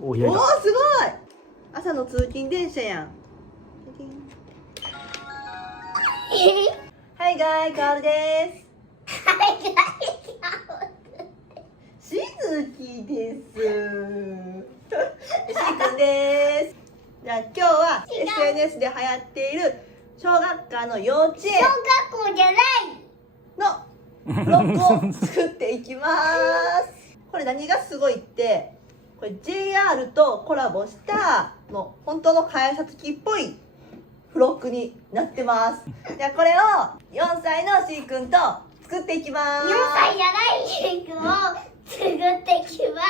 おお、すごい。朝の通勤電車やん。はい、ガイカールです。しずきです。しーくんです。じゃあ今日は SNS で流行っている小学館の幼稚園小学校じゃないのブロックを作っていきます。これ何がすごいって、これ JR とコラボしたの本当の改札機っぽいブロックになってます。じゃあこれを4歳のしーくんと作っていきます。4歳じゃないケーキを作ってきます。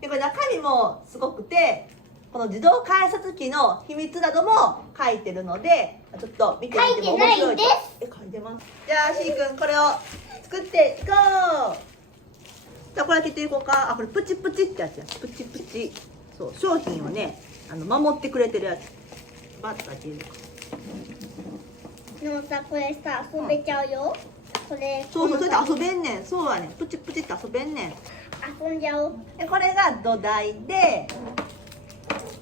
でこれ中身もすごくて、この自動改札機の秘密なども書いてるので、ちょっと見てみても面白いと。書いてます。じゃあしーくんこれを作っていこう。じゃあこれ開けていこうか。あ、これプチプチってやつや。プチプチ。そう、商品をね、守ってくれてるやつ。バッと開ける。でもさ、これさ、遊べちゃうよ。これ。そうそう、それで遊べんねん。そうやねん。プチプチって遊べんねん。遊んじゃおう。でこれが土台で、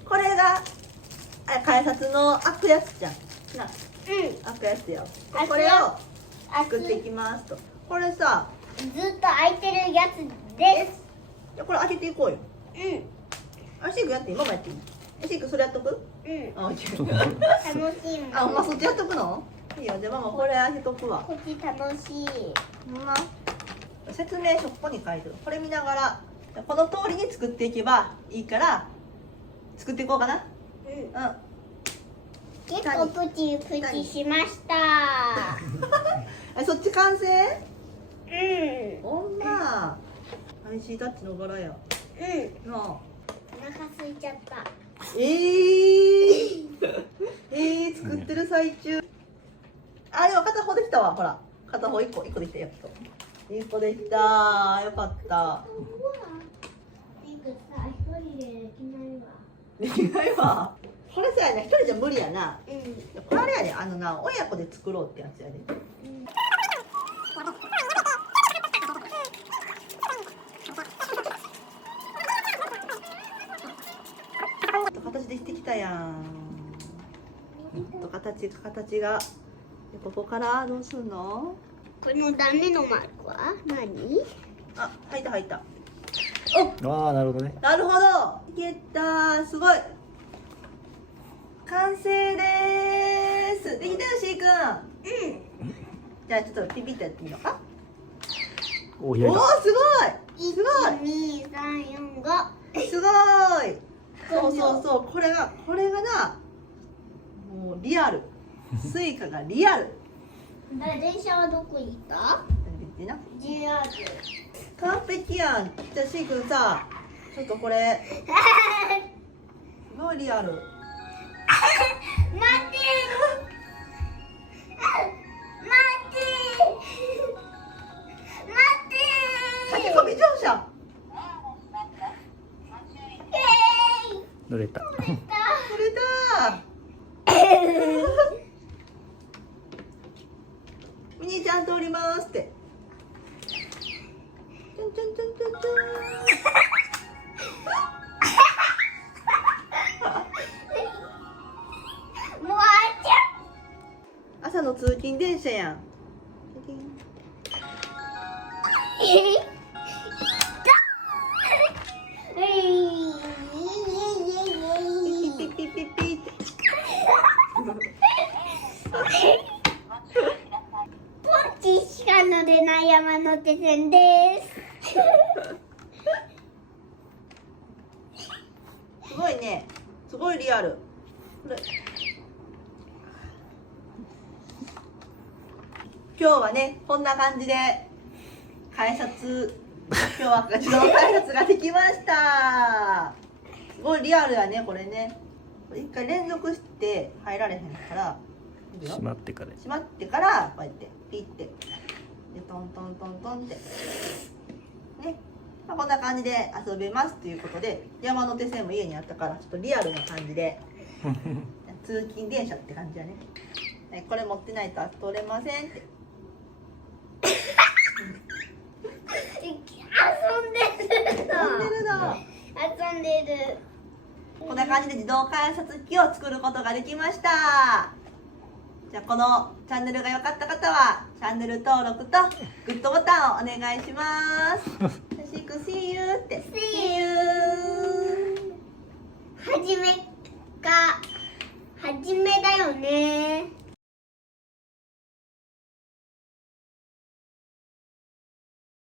これが改札の開くやつじゃん。な、開くやつよ。でこれを作っていきますと。これさ、ずっと開いてるやつです。じゃこれ開けていこうよ。あ、シークやって、今もやっていい？シークそれやっとく？あ、楽しいもん。あ、まあそっちやっとくの？いいよ、じゃあママこれ開けとくわ。こっち楽しい。ほんま。説明書ここに書いてる。これ見ながらこの通りに作っていけばいいから作っていこうかな。結構プチプチしました。あ、そっち完成？ほんま。IC タッチの柄や。なあ。お腹空いちゃった。作ってる最中。あ、でも片方できたわ。ほら、片方一個できた。やっと一個できた。よかった。できないわ。これさやね、一人じゃ無理やな。これあれやで、親子で作ろうってやつやで。形できてきたやん。形が。ここからどうすんの？このダメのマークは何？あ、入った。ああ、なるほどね。なるほど。いけた。すごい。完成です。できたよ、しーくん。じゃあちょっとピピッとやってみようか。おお、すごい。1、2、3、4、5。すごい。そう。これがな、もうリアル。スイカがリアル。電車はどこ行った？ JR。完璧やん。じゃあしーくんさ、ちょっとこれすごいリアル。待って書き込み乗車。乗れた。取れた。ミニちゃん通りますって。ちょん。もうあっちゃ朝の通勤電車やん。ピッピってポンチしか乗れない山手線です。すごいね。すごいリアル。これ今日はね、こんな感じで改札、今日は自動改札ができました。すごいリアルやね、これね。一回連続して入られへんから、閉まってから。閉まってからこうやってピッてでトントンってね、まあ、こんな感じで遊べますということで、山手線も家にあったからちょっとリアルな感じで通勤電車って感じだね。これ持ってないと通れませんって。遊んでるの。遊んでるの。遊飛んでる。こんな感じで自動改札機を作ることができました。じゃあこのチャンネルが良かった方はチャンネル登録とグッドボタンをお願いします。よしくん See you って See you はじめだよね。